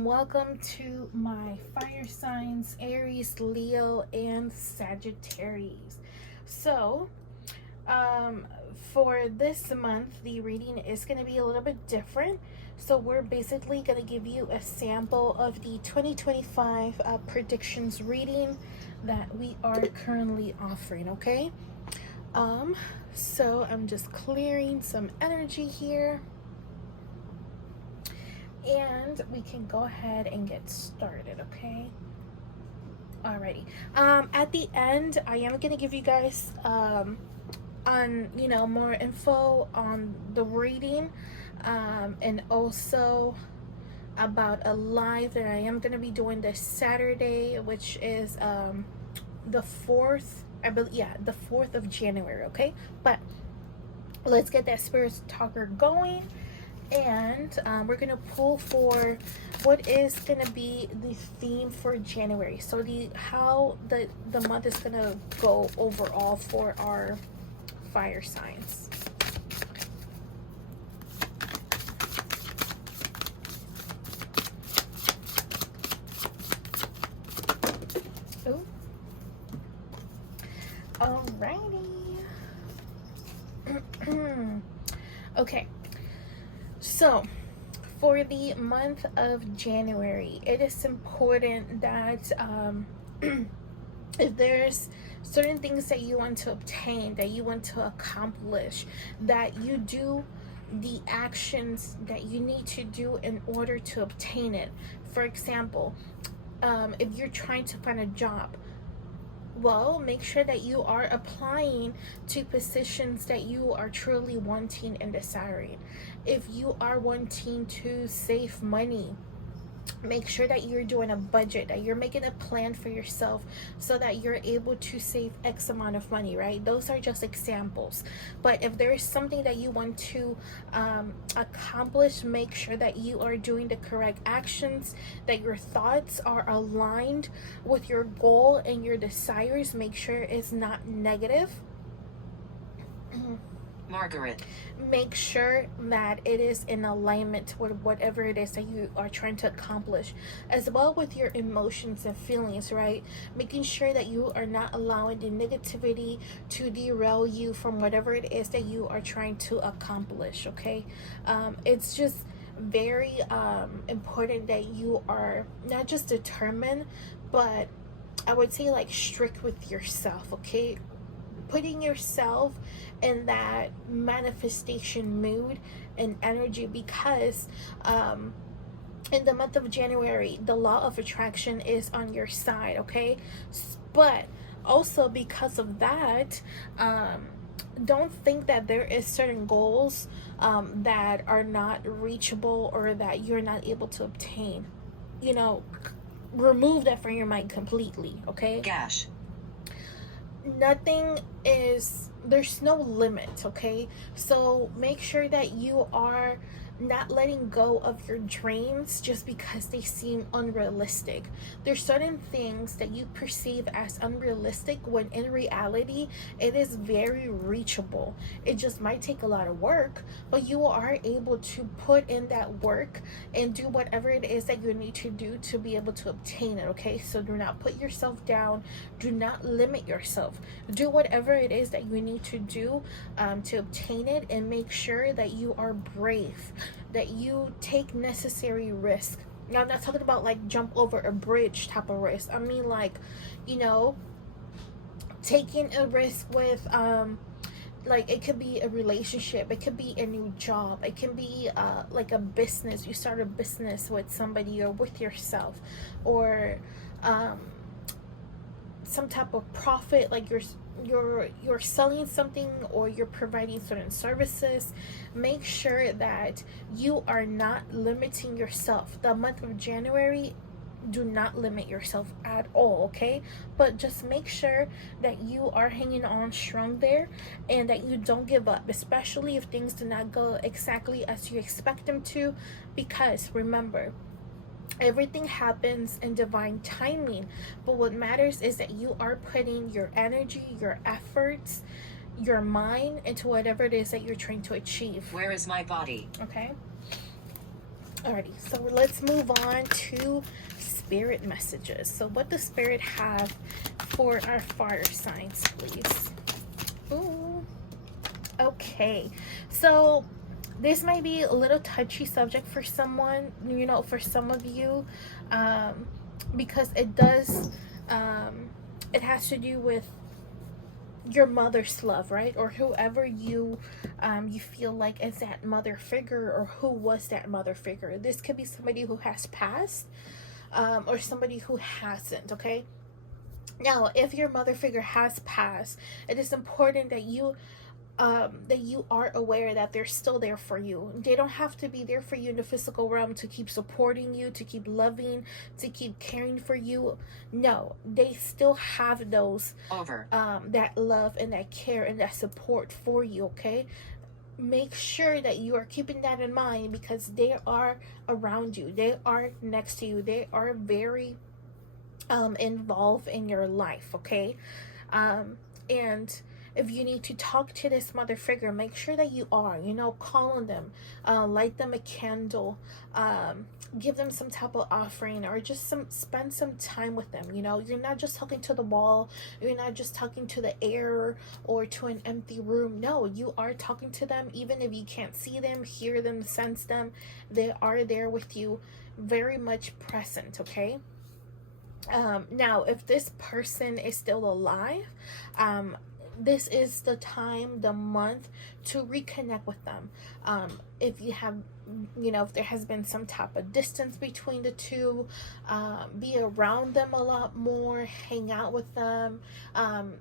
and welcome to my fire signs, Aries, Leo, and Sagittarius. So, for this month, the reading is going to be a little bit different. So we're basically going to give you a sample of the 2025 predictions reading that we are currently offering, okay? So I'm just clearing some energy here. And we can go ahead and get started, okay? Alrighty. At the end, I am gonna give you guys on more info on the reading, and also about a live that I am gonna be doing this Saturday, which is the 4th, I believe, yeah, the 4th of January, okay? But let's get that spirit talker going. And we're gonna pull for what is gonna be the theme for January. So how the month is gonna go overall for our fire signs. Oh, alrighty. Okay. So, for the month of January, it is important that if there's certain things that you want to obtain, that you want to accomplish, that you do the actions that you need to do in order to obtain it. For example, if you're trying to find a job, well, make sure that you are applying to positions that you are truly wanting and desiring. If you are wanting to save money, make sure that you're doing a budget, that you're making a plan for yourself so that you're able to save X amount of money, right? Those are just examples. But if there is something that you want to accomplish, make sure that you are doing the correct actions, that your thoughts are aligned with your goal and your desires. Make sure it's not negative. Margaret. Make sure that it is in alignment with whatever it is that you are trying to accomplish, as well with your emotions and feelings, right? Making sure that you are not allowing the negativity to derail you from whatever it is that you are trying to accomplish, okay? It's just very important that you are not just determined, but I would say like strict with yourself, okay? Putting yourself in that manifestation mood and energy, because in the month of January, the law of attraction is on your side, okay? But also because of that, don't think that there is certain goals that are not reachable or that you're not able to obtain. Remove that from your mind completely, okay? Gash. There's no limit, okay? So make sure that you are not letting go of your dreams just because they seem unrealistic. There's certain things that you perceive as unrealistic when in reality it is very reachable. It just might take a lot of work, but you are able to put in that work and do whatever it is that you need to do to be able to obtain it, okay? So do not put yourself down. Do not limit yourself. Do whatever it is that you need to do to obtain it, and make sure that you are brave, that you take necessary risk. Now, I'm not talking about like jump over a bridge type of risk. I mean like, taking a risk with like it could be a relationship, it could be a new job, it can be like a business. You start a business with somebody or with yourself, or some type of profit, like you're selling something or you're providing certain services. Make sure that you are not limiting yourself. The month of January, do not limit yourself at all, okay? But just make sure that you are hanging on strong there and that you don't give up, especially if things do not go exactly as you expect them to, because remember, everything happens in divine timing. But what matters is that you are putting your energy, your efforts, your mind into whatever it is that you're trying to achieve. Where is my body? Okay? Alrighty, so let's move on to spirit messages. So what does spirit have for our fire signs, please? Ooh. Okay, so this might be a little touchy subject for someone, for some of you, because it has to do with your mother's love, right? Or whoever you feel like is that mother figure, or who was that mother figure. This could be somebody who has passed, or somebody who hasn't. Okay, now if your mother figure has passed, it is important that you are aware that they're still there for you. They don't have to be there for you in the physical realm to keep supporting you, to keep loving, to keep caring for you. No, they still have those that love and that care and that support for you. Okay, make sure that you are keeping that in mind, because they are around you, they are next to you, they are very involved in your life. Okay, and if you need to talk to this mother figure, make sure that you are, call on them, light them a candle, give them some type of offering, or just spend some time with them. You're not just talking to the wall, you're not just talking to the air or to an empty room. No, you are talking to them, even if you can't see them, hear them, sense them. They are there with you, very much present. Okay, now if this person is still alive, this is the time, the month, to reconnect with them. If you have, if there has been some type of distance between the two, be around them a lot more, hang out with them.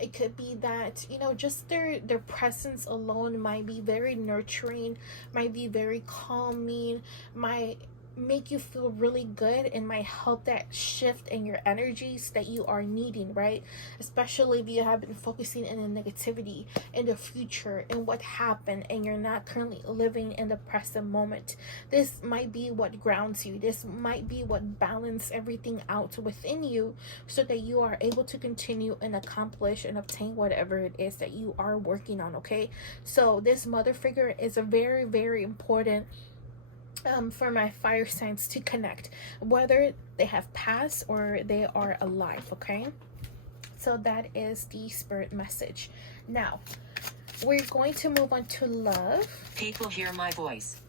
It could be that, just their presence alone might be very nurturing, might be very calming, might make you feel really good, and might help that shift in your energies that you are needing, right? Especially if you have been focusing in the negativity in the future and what happened, and you're not currently living in the present moment. This might be what grounds you, this might be what balances everything out within you, so that you are able to continue and accomplish and obtain whatever it is that you are working on. Okay, so this mother figure is a very, very important for my fire signs to connect, whether they have passed or they are alive. Okay, so that is the spirit message. Now we're going to move on to love. People hear my voice.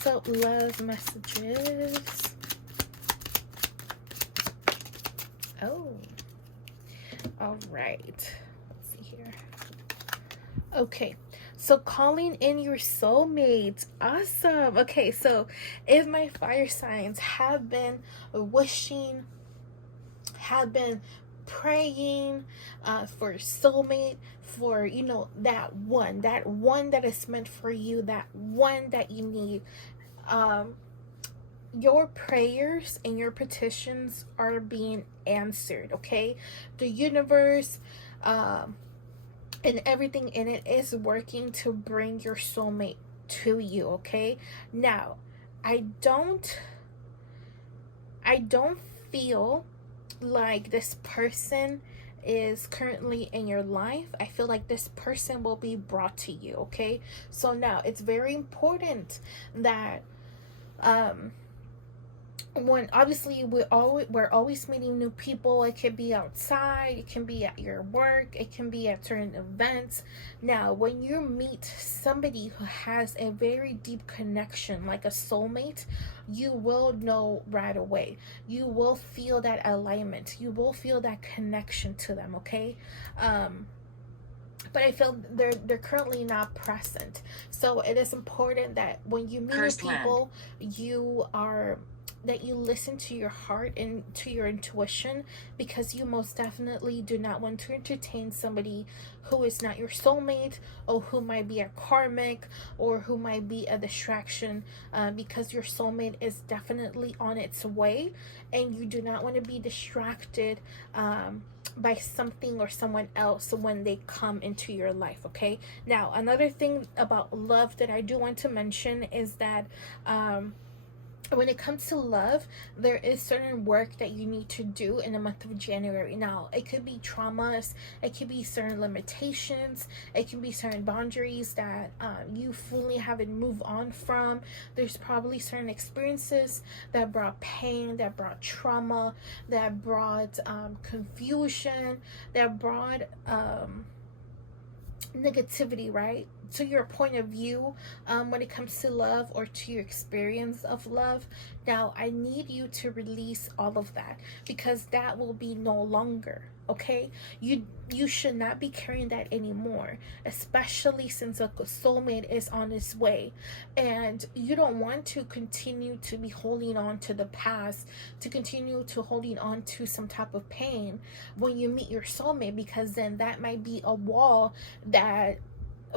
So love messages. Oh, all right, let's see here. Okay, so calling in your soulmates. Awesome. Okay, so if my fire signs have been wishing, have been praying for soulmate, for that one that is meant for you, that one that you need, your prayers and your petitions are being answered. Okay, the universe, and everything in it is working to bring your soulmate to you. Okay, now I don't feel like this person is currently in your life. I feel like this person will be brought to you. Okay, so now it's very important that when obviously we're always meeting new people. It can be outside, it can be at your work, it can be at certain events. Now when you meet somebody who has a very deep connection, like a soulmate, you will know right away. You will feel that alignment, you will feel that connection to them. Okay, but I feel they're currently not present. So it is important that when you meet new people, that you listen to your heart and to your intuition, because you most definitely do not want to entertain somebody who is not your soulmate, or who might be a karmic, or who might be a distraction, because your soulmate is definitely on its way, and you do not want to be distracted by something or someone else when they come into your life. Okay, now another thing about love that I do want to mention is that when it comes to love, there is certain work that you need to do in the month of January. Now, it could be traumas, it could be certain limitations, it can be certain boundaries that you fully haven't moved on from. There's probably certain experiences that brought pain, that brought trauma, that brought confusion, that brought negativity, right, to your point of view when it comes to love, or to your experience of love. Now, I need you to release all of that, because that will be no longer, okay? You should not be carrying that anymore, especially since a soulmate is on its way, and you don't want to continue to be holding on to the past, to continue to holding on to some type of pain when you meet your soulmate, because then that might be a wall that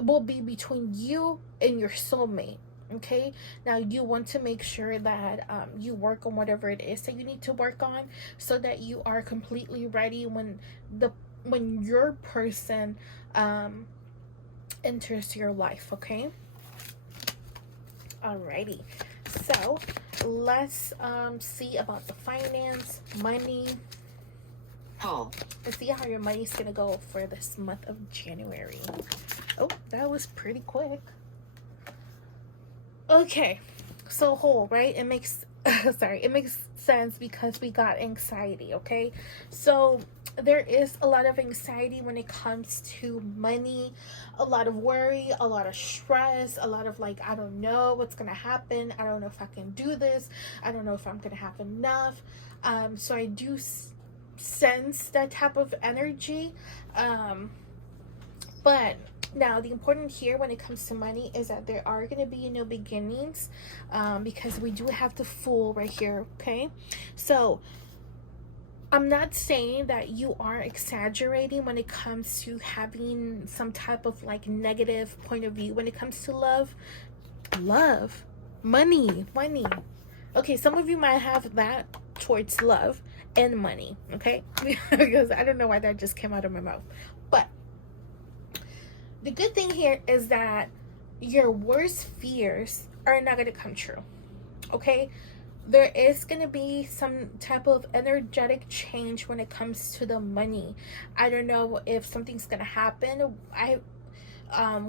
will be between you and your soulmate. Okay, now you want to make sure that you work on whatever it is that you need to work on, so that you are completely ready when your person enters your life. Okay, alrighty, so let's see about the finance, money. Let's see how your money's gonna go for this month of January. Oh, that was pretty quick. Okay, so whole, right? It makes sorry, it makes sense because we got anxiety. Okay, so there is a lot of anxiety when it comes to money, a lot of worry, a lot of stress, a lot of like, I don't know what's gonna happen, I don't know if I can do this, I don't know if I'm gonna have enough. So I do sense that type of energy, but now the important here when it comes to money is that there are going to be new beginnings, because we do have the Fool right here. Okay, so I'm not saying that you are exaggerating when it comes to having some type of like negative point of view when it comes to love, money. Okay, some of you might have that towards love and money, okay? Because I don't know why that just came out of my mouth. But the good thing here is that your worst fears are not going to come true, okay? There is going to be some type of energetic change when it comes to the money. I don't know if something's going to happen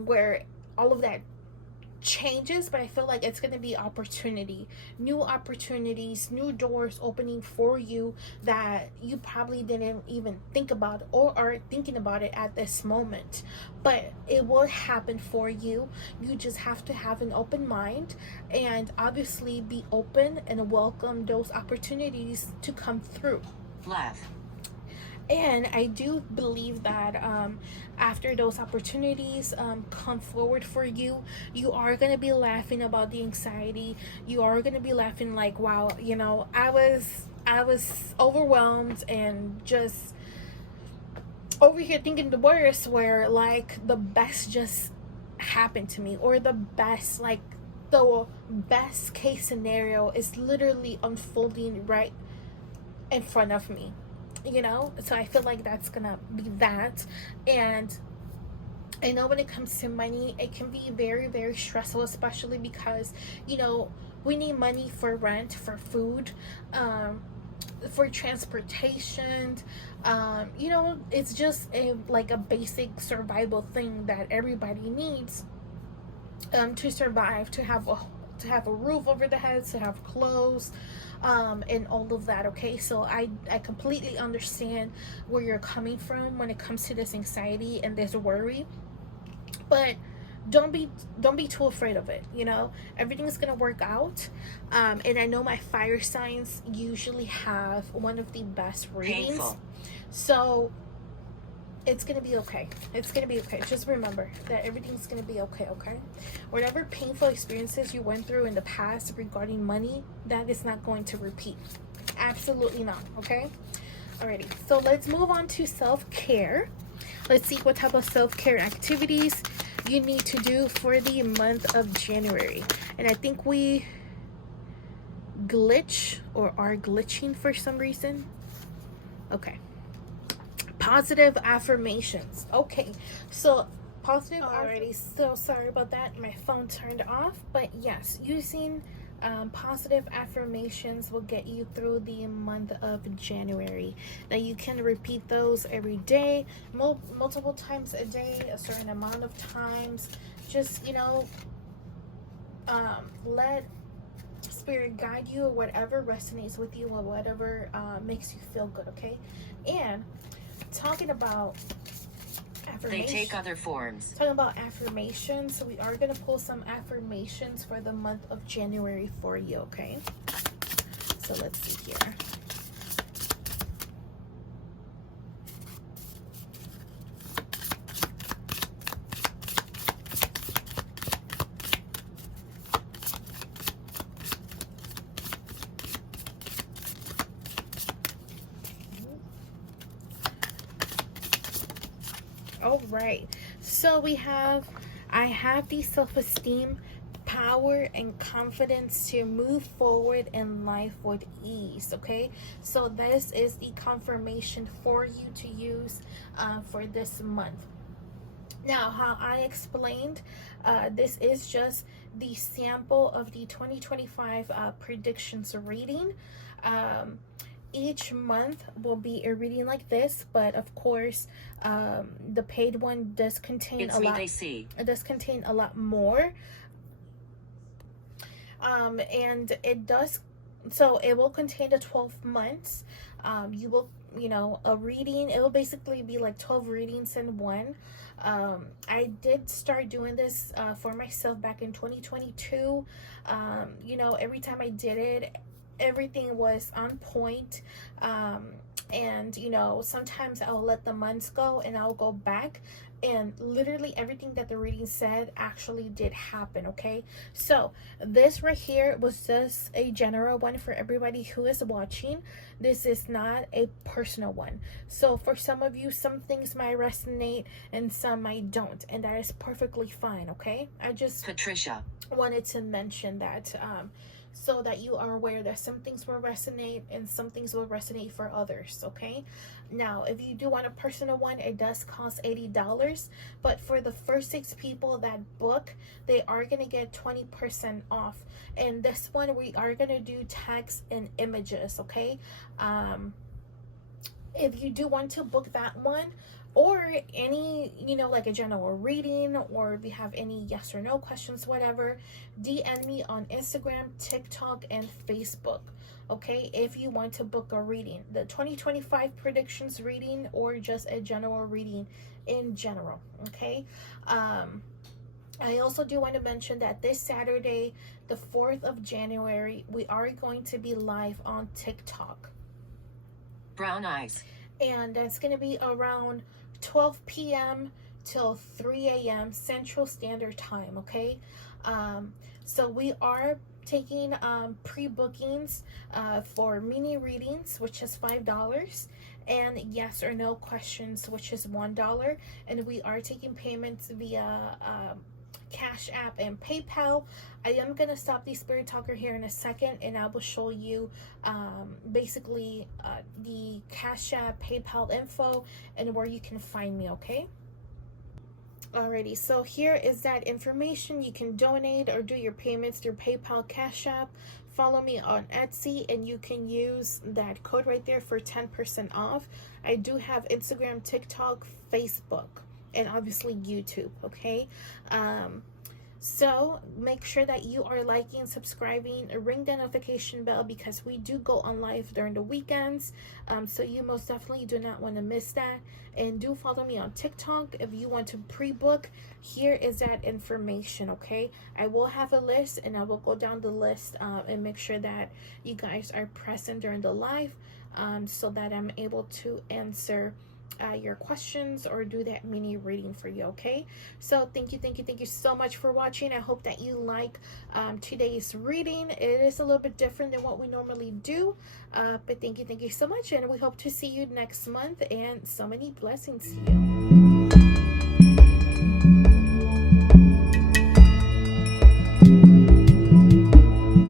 where all of that changes, but I feel like it's going to be new opportunities, new doors opening for you that you probably didn't even think about or are thinking about it at this moment, but it will happen for you. You just have to have an open mind and obviously be open and welcome those opportunities to come through. Laugh. And I do believe that after those opportunities come forward for you, you are going to be laughing about the anxiety. You are going to be laughing like, wow, you know, I was overwhelmed and just over here thinking the worst, where like the best just happened to me, or the best case scenario is literally unfolding right in front of me. You know, so I feel like that's gonna be that. And I know when it comes to money, it can be very, very stressful, especially because, you know, we need money for rent, for food, for transportation. You know, it's just a basic survival thing that everybody needs to survive, to have a roof over the head, to have clothes, and all of that. Okay, so I completely understand where you're coming from when it comes to this anxiety and this worry, but don't be too afraid of it. You know, everything's gonna work out. And I know my fire signs usually have one of the best readings. Painful. So it's gonna be okay. It's gonna be okay. Just remember that everything's gonna be okay. Okay, whatever painful experiences you went through in the past regarding money, that is not going to repeat. Absolutely not. Okay, alrighty, so let's move on to self-care. Let's see what type of self-care activities you need to do for the month of January. And I think we glitch or are glitching for some reason. Okay, positive affirmations. Okay, so positive. Alrighty, so sorry about that, my phone turned off. But yes, using Positive affirmations will get you through the month of January. Now you can repeat those every day, multiple times a day, a certain amount of times. Just, let spirit guide you, or whatever resonates with you, or whatever makes you feel good, okay? And talking about They take other forms. Talking about affirmations, so we are going to pull some affirmations for the month of January for you, okay? So let's see here. All right, so I have the self-esteem, power, and confidence to move forward in life with ease, okay? So this is the confirmation for you to use for this month. Now, how I explained, this is just the sample of the 2025 predictions reading. Each month will be a reading like this, but of course, the paid one does contain a lot. It does contain a lot more, and it does. So it will contain the 12 months. You will, a reading. It will basically be like 12 readings in one. I did start doing this for myself back in 2022. Every time I did it, everything was on point. And sometimes I'll let the months go and I'll go back, and literally everything that the reading said actually did happen, okay? So this right here was just a general one for everybody who is watching. This is not a personal one. So for some of you, some things might resonate and some might don't, and that is perfectly fine, okay? I just Patricia wanted to mention that so that you are aware that some things will resonate and some things will resonate for others, okay? Now, if you do want a personal one, it does cost $80, but for the first 6 people that book, they are going to get 20% off. And this one, we are going to do text and images, okay? If you do want to book that one, or any, like a general reading, or if you have any yes or no questions, whatever, DM me on Instagram, TikTok, and Facebook, okay? If you want to book a reading, the 2025 predictions reading, or just a general reading in general, okay? I also do want to mention that this Saturday, the 4th of January, we are going to be live on TikTok. Brown eyes. And that's going to be around 12 p.m. till 3 a.m. Central Standard Time, okay? So we are taking pre-bookings for mini readings, which is $5, and yes or no questions, which is $1. And we are taking payments via Cash App and PayPal. I am going to stop the Spirit Talker here in a second, and I will show you basically the Cash App, PayPal info, and where you can find me, okay? Alrighty, so here is that information. You can donate or do your payments through PayPal, Cash App. Follow me on Etsy, and you can use that code right there for 10% off. I do have Instagram, TikTok, Facebook, and obviously YouTube, okay? So make sure that you are liking, subscribing, ring the notification bell, because we do go on live during the weekends. So you most definitely do not want to miss that. And do follow me on TikTok if you want to pre-book. Here is that information, okay? I will have a list, and I will go down the list and make sure that you guys are present during the live, so that I'm able to answer your questions or do that mini reading for you, okay? So thank you so much for watching. I hope that you like today's reading. It is a little bit different than what we normally do, but thank you so much, and we hope to see you next month, and so many blessings to you.